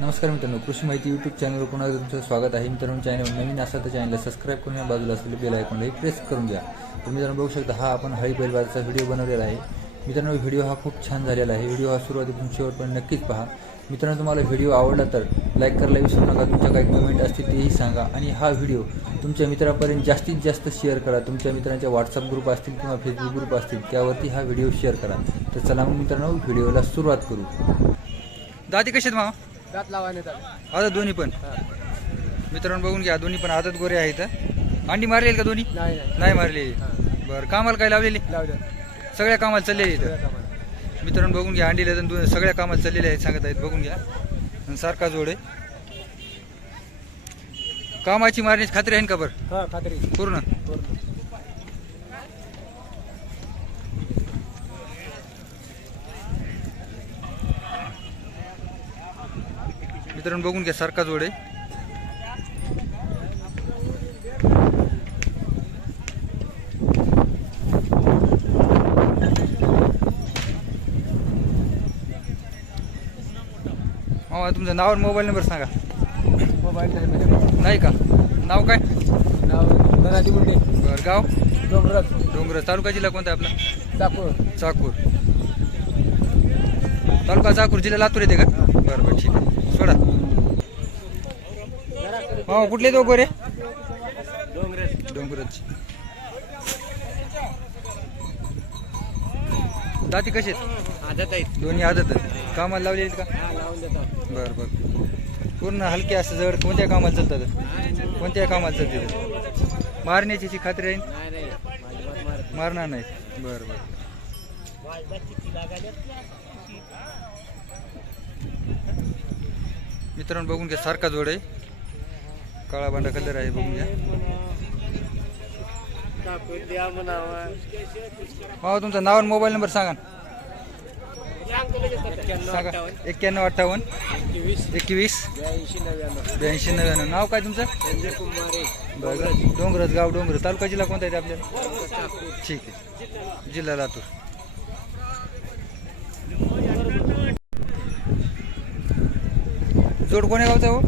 नमस्कार मित्रांनो कृषी माहिती यूट्यूब चॅनलवर पुन्हा तुमचं स्वागत आहे. मित्रांनो चॅनल नवीन असा तर चॅनलला सबस्क्राईब करून या बाजूला असलेले बेल आयकॉनलाही प्रेस करून घ्या. तुम्ही जर बघू शकता हा आपण हळी बैलबाजाचा व्हिडिओ बनवलेला आहे. मित्रांनो व्हिडिओ हा खूप छान झालेला आहे. व्हिडिओ हा सुरुवातीपासून शेवटपर्यंत नक्कीच पहा. मित्रांनो तुम्हाला व्हिडिओ आवडला तर लाईक करायला विसरू नका. तुमच्या काही कमेंट असतील तेही सांगा. आणि हा व्हिडिओ तुमच्या मित्रापर्यंत जास्तीत जास्त शेअर करा. तुमच्या मित्रांच्या व्हॉट्सअप ग्रुप असतील किंवा फेसबुक ग्रुप असतील त्यावरती हा व्हिडिओ शेअर करा. तर चला मग मित्रांनो व्हिडिओला सुरुवात करू. दादी कशी आहेत मामा? दात लावायला येतात. आता दोन्ही पण? मित्रांनो बघून घ्या. दोन्ही पण आदत गोरे आहेत अंडी मारलेली का दोन्ही? नाही नाही. नाही मारलेली. बरं कामाला काय लावलेली? लावलं. सगळ्या कामाला चाललेली कामाला. मित्रांनो बघून घ्या. अंडीला तर सगळ्या कामाला चाललेले आहेत सांगत आहेत. बघून घ्या. आणि सारखा जोड आहे. कामाची मारण्याची खात्री आहे ना का बरं? हा खात्री. पूर्ण? पूर्ण. मित्रांनो बघून घ्या सारखा जोड आहे. मामा तुमचं नाव आणि मोबाईल नंबर सांगा. मोबाईल नाही का? नाव काय? नाव धनाजी मुंडे. बरं गाव? डोंगरात डोंगर तालुका जिल्हा कोणता आहे आपला? चाकूर. चाकूर. तालुका चाकूर जिल्हा लातूर येते का? बरं बरं ठीक आहे. सोडा. हो कुठले तो गोरे डोंगरच. दाती कसे आहेत? आदत आहेत. दोन्ही आदत कामाला लावलेली आहेत का? हा लावून देतात बरं बरं. पूर्ण हलके असं जवळ कोणत्या कामाला चालतात? कोणत्या कामाला चालतात? मारण्याची जी खात्री मारत मारणार नाही. बरं बरं. मित्रांनो बघून घ्या सारखा जोड आहे. काळा बांडा कलर आहे बघून घ्या. भाऊ तुमचं नाव आणि मोबाईल नंबर सांगा सांगा. एक्क्याण्णव अठ्ठावन्न. एकवीस. ब्याऐंशी नव्याण्णव. नाव काय तुमचं? बरं. डोंगरच गाव डोंगर. तालुका जिल्हा कोणता आहे आपल्याला? ठीक आहे. जिल्हा लातूर. जोड कोण्या गावचा हो?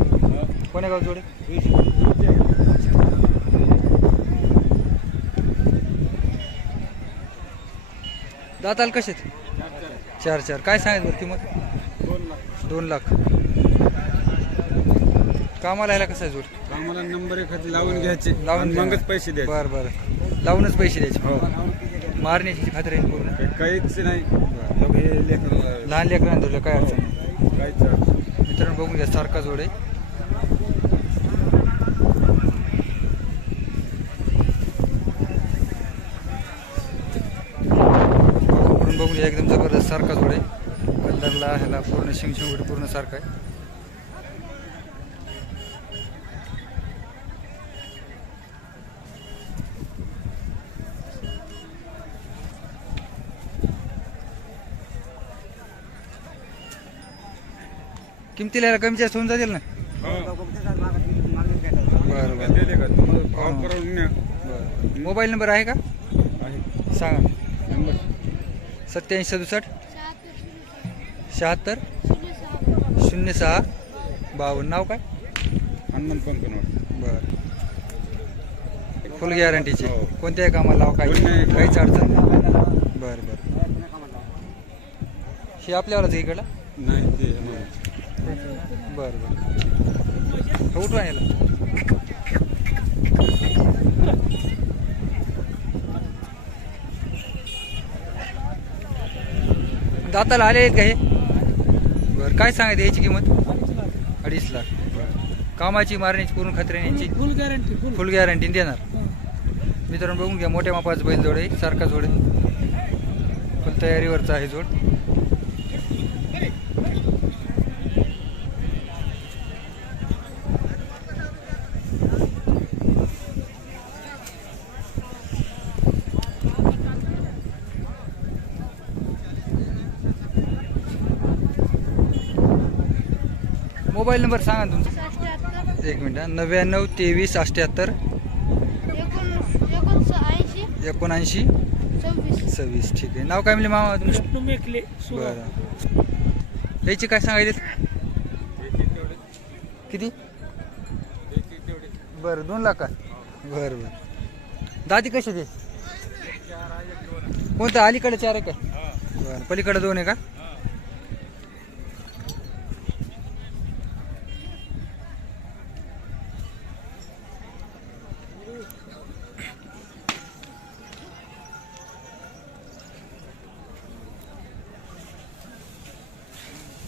कोण्या गाव जोड? दाताल कसेत चार चार. काय सांगत बरं किंमत? दोन लाख. कामाला यायला कसा आहे जोड? आम्हाला नंबर एखादी लावून घ्यायचे लावून. मगच पैसे द्यायचे. बरं बरं. लावूनच पैसे द्यायचे. हो. मारण्याची खात्री आहे पूर्ण? काहीच नाही. लहान लेकरांना धरलं काय अडचण नाही. काहीच. मित्रांनो बघून घ्या सारखा जोड आहे. बघून घ्या एकदम जबरदस्त सारखा जोड आहे. कलरला ह्याला पूर्ण शिंगशिंगुडी पूर्ण सारखा आहे. किमतीला कमी जास्त होऊन जातील ना? हो. बरं बरं. मोबाईल नंबर आहे का? आहे. सांगा. नंबर. सत्याऐंशी सदुसष्ट. शहात्तर शून्य सहा. बावन्न. नाव काय? हनुमान कंपनीवर बरं. फुल गॅरंटीची हो. कोणत्याही कामाला लावा काही काहीच अडचण नाही. बरं बरं. हे आपल्यावरच आहे इकडला नाही ते नाही. बरं बरं. हो, उठवा याला दाताला आले आहेत का हे? बरं काय सांगायचं याची किंमत? अडीच लाख. कामाची मारण्याची पूर्ण खात्री यांची. फुल गॅरंटी फुल. फुल गॅरंटी देणार. मित्रांनो बघून घ्या मोठ्या मापाचा बैल जोड आहे सारखा जोड आहे. फुल तयारीवरचा आहे जोड. मोबाईल नंबर सांगा तुमचा. एक मिनिट. नव्याण्णव तेवीस अठ्ठ्याहत्तर एकोणऐंशी. सव्वीस. सव्वीस ठीक आहे. नाव काय म्हणले मामा तुमचं? बरं. याची काय सांगायचे किती? बरं दोन लाख का बरं बरं. दादी कशी ते कोणतं? अलीकडे चार आहे काय बरं पलीकडे दोन आहे का?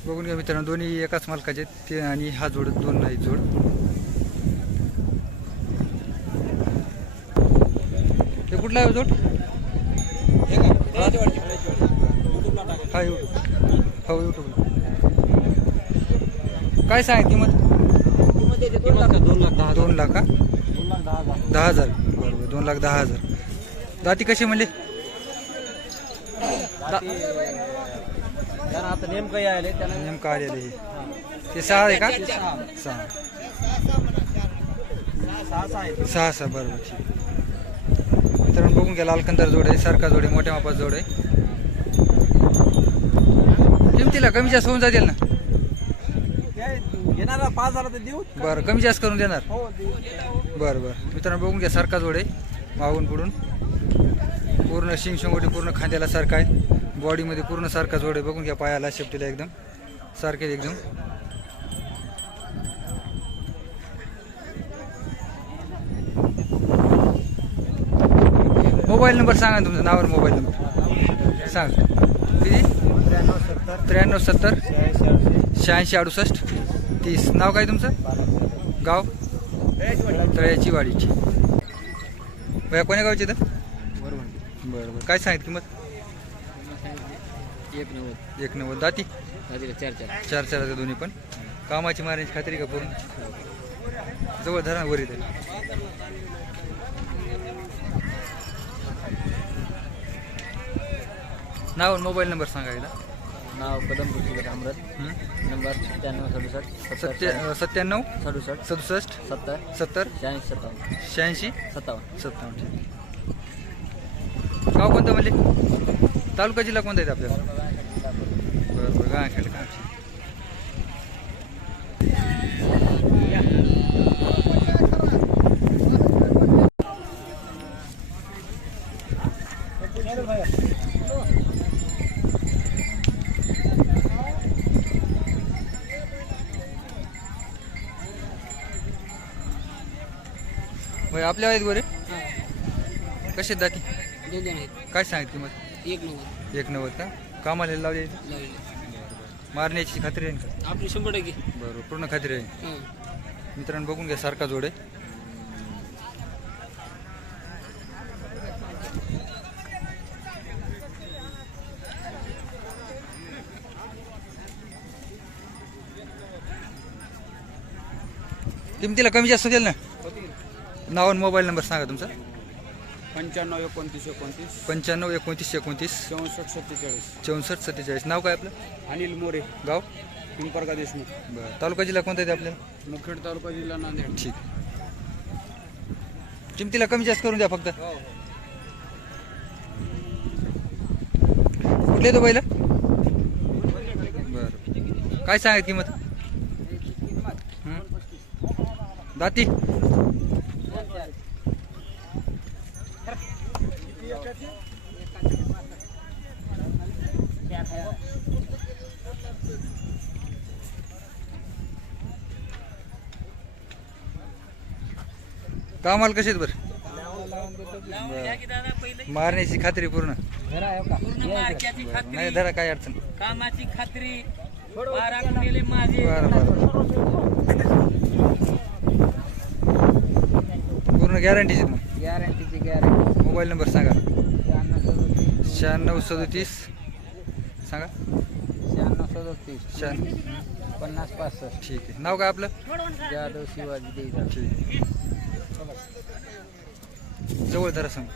बघून घ्या मित्रांनो दोन्ही एकाच मालकाचे आहेत. ते आणि हा जोड दोन नाही जोड. ते कुठला आहे जोड? हा युट्यूब हो युट्यूब काय सांग किंमत? दोन लाख दोन लाख दहा दोन लाख का दहा हजार. बरोबर दोन लाख दहा हजार. दाती कशी म्हणले? आता नेमकं यायले त्यांना नेमकं आलेले हे. ते सहा आहे का? सहा. सहा. सहा सहा आहेत. सहा सहा बरोबर ठीक. मित्रांनो बघून घ्या लालकंदर जोड आहे सारखा जोड आहे मोठ्या मापात जोड. आहे किमतीला कमी जास्त होऊन जातील ना? येणारा पाच हजार तर देऊ बरं कमी जास्त करून देणार? हो बरं बरं. मित्रांनो बघून घ्या सारखा जोड आहे मागून पुढून. पूर्ण शिंग शिंगोटी पूर्ण खांद्याला सारखा आहे. बॉडीमध्ये पूर्ण सारखा जोड आहे. बघून घ्या पायाला शेपटीला एकदम. सारखे एकदम. मोबाईल नंबर सांगा ना तुमचं नावावर मोबाईल नंबर. सांग. किती? त्र्याण्णव सत्तर. शहाऐंशी अडुसष्ट. शहाऐंशी अडुसष्ट तीस. नाव काय तुमचं? गाव? तळ्याची वाडीची. भया कोण्या गावची तर बरोबर बरं बरं. काय सांगितलं किंमत? एक नव्वद. एक नव्वद. दाती? चार चार. चार चार आहेत दोन्ही पण. कामाची मारण्याची खात्री का पूर्ण? जवळ धरा वर इथे नाव आणि मोबाईल नंबर सांगा एकदा. नाव कदम कृषी अमृत हं? नंबर सत्त्याण्णव सदुसष्ट सत्य सत्तर सत्त्याण्णव सदुसष्ट सदुसष्ट सत्तर सत्तर शहाऐंशी सत्तावन्न. शहाऐंशी सत्तावन्न. सत्तावन्न. गाव कोणतं म्हणले? तालुका जिल्हा कोणता आहे आपल्याला? आपल्या आहेत गोरे? कसे आहेत दाती दोन दोन आहेत. काय सांगित किंमत एक नव्वद. एक नव्वद का? कामाला लावले? लावलेले मारण्याची खात्री आहे का? आपली शंभर टक्के. बरोबर पूर्ण खात्री आहे. मित्रांनो बघून घ्या सारखा जोड आहे. किमतीला कमी जास्त होतील ना? नाव आणि मोबाईल नंबर सांगा तुमचा. पंच्याण्णव एकोणतीस एकोणतीस. पंच्याण्णव एकोणतीस एकोणतीस. चौसष्ट सत्तेचाळीस. चौसष्ट सत्तेचाळीस. नाव काय आपलं? अनिल मोरे. गाव? पिंपरगा देशमुख. बरं. तालुका जिल्हा कोणता आहे आपल्याला? मुखेड तालुका जिल्हा नांदेड. ठीक. किमतीला कमी जास्त करून द्या फक्त. कुठले तो बैल? बर. काय सांगा किंमत? हं? दाती. कामाला कसे आहेत बरं? मारण्याची खात्री पूर्ण. नाही धरा काय अडचण कामाची खात्री. बारा गुणिले माझे. बरं बरं. पूर्ण गॅरंटीचे मग. गॅरंटीची गॅरंटी मोबाईल नंबर सांगा. शहाण्णव सदतीस. शहाण्णव सदतीस. सांगा. शहाण्णव सदतीस. शहाण्णव. पन्नास पासष्ट. ठीक आहे. नाव काय आपलं? जाधव शिवाजी ठीक आहे. जवळ जरा सांग.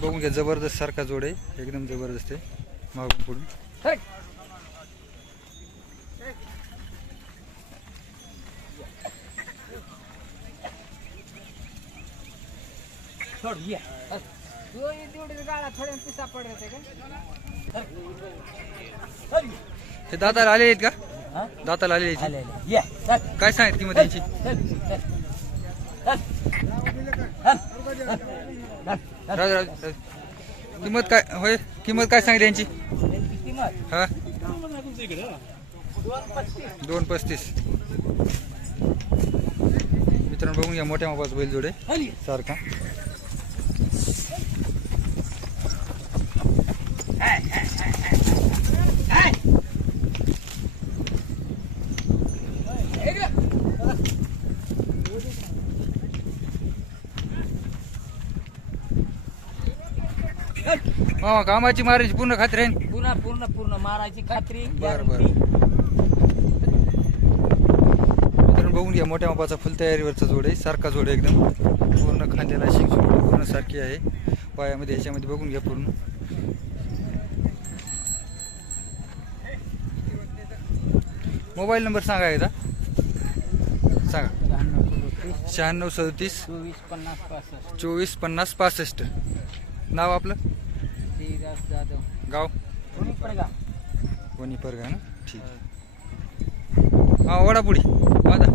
बघून घ्या जबरदस्त सारखा जोड आहे. एकदम जबरदस्त आहे. मागून पुढून. सोड ये. हे दाताला आले आहेत का? हा? दाताला आले ये काय सांगत किंमत त्यांची. किंमत काय? होय किंमत काय सांगितली यांची हा? दोन पस्तीस. मित्रांनो बघून घ्या मोठ्या मापाचा बैल जोडे सारखा. मामा कामाची मारायची पूर्ण खात्री आहे पुन्हा पूर्ण पूर्ण मारायची खात्री. बरं, बरं. मित्रांनो बघून घ्या मोठ्या मापाचा फुल तयारीवरचा जोड आहे सारखा जोड आहे एकदम. पूर्ण खांद्याला शिंग पूर्ण सारखी आहे. पायामध्ये याच्यामध्ये बघून घ्या पूर्ण. मोबाईल नंबर सांगा एकदा. सांगा. शहाण्णव सदोतीस शहाण्णव सदतीस चोवीस पन्नास पासष्ट. चोवीस पन्नास पासष्ट. नाव आपलं? देवीदास जाधव गाव? कोणी परगा ना? ठीक. हा. वडापुडी वादा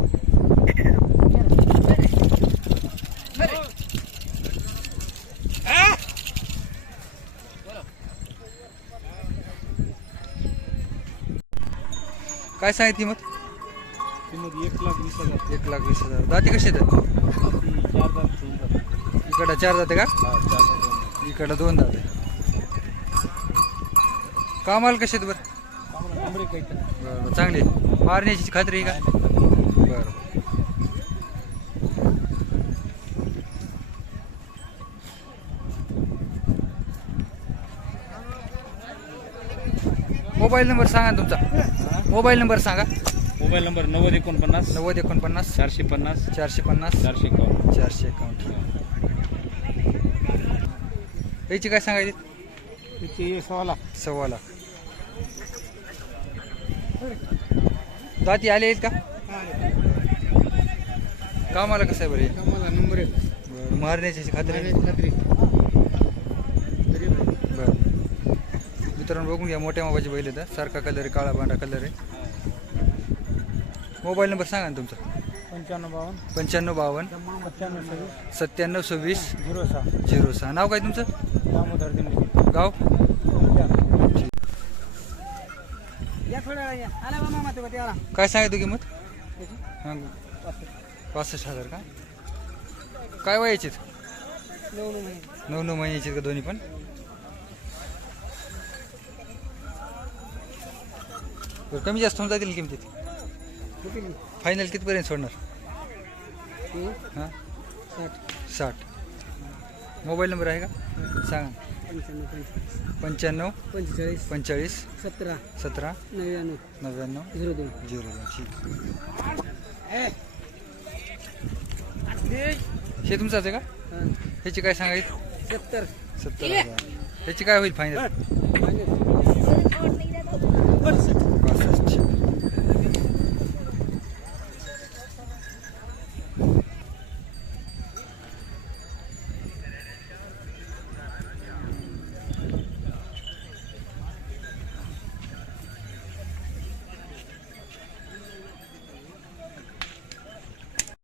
काय सांगित किंमत किंमत एक लाख वीस हजार. एक लाख वीस हजार. दाती कशी आहेत? चार दात. इकडं चार जाते का? हा, चार दात. इकडं दोन जाते कामाला कसे आहेत बरं. बरं चांगली. मारण्याची खात्री आहे का? बरं मोबाईल नंबर सांगा ना तुमचा. मोबाईल नंबर सांगा. मोबाईल नंबर नव्वद एकोणपन्नास नव्वद एकोणपन्नास चारशे पन्नास चारशे पन्नास चारशे एकावन्न. चारशे एकावन्न. याची काय सांगायची? त्याची सव्वा लाख सव्वा लाख दाती आले आहेत का? कामाला कसं आहे बरं नंबर बरं मारण्याची खात्री आहे? खात्री. बरं. मित्रांनो बघून घ्या मोठ्या मोबाईलचे बैल येतात सारखा कलर आहे काळा पांढरा कलर आहे. मोबाईल नंबर सांगा ना तुमचा. पंच्याण्णव बावन्न. पंच्याण्णव बावन्न. सत्त्याण्णव सव्वीस. सत्त्याण्णव सव्वीस. झिरो सहा. झिरो सहा. नाव काय तुमचं? दामोदर दिंडे गाव या थोड्या वेळा या. आला बा मामा तेव्हा त्याला काय सांगायचं किंमत? हां. पासष्ट. हजार का? काय वयाचे नऊ नऊ महिने. नऊ नऊ महिन्याचे का दोन्ही पण? बरं कमी जास्त होऊन जातील किमतीत? फायनल कितपर्यंत सोडणार? हां. साठ. साठ. मोबाईल नंबर आहे का? सांगा. पंच्याण्णव पंचेचाळीस. पंचेचाळीस. सतरा. सतरा. नव्याण्णव. नव्याण्णव. झिरो दोन. झिरो दोन. ठीक. हे तुमचं आहे का? हां. ह्याची काय सांगायचं? सत्तर. सत्तर हजार. ह्याची काय होईल फायनल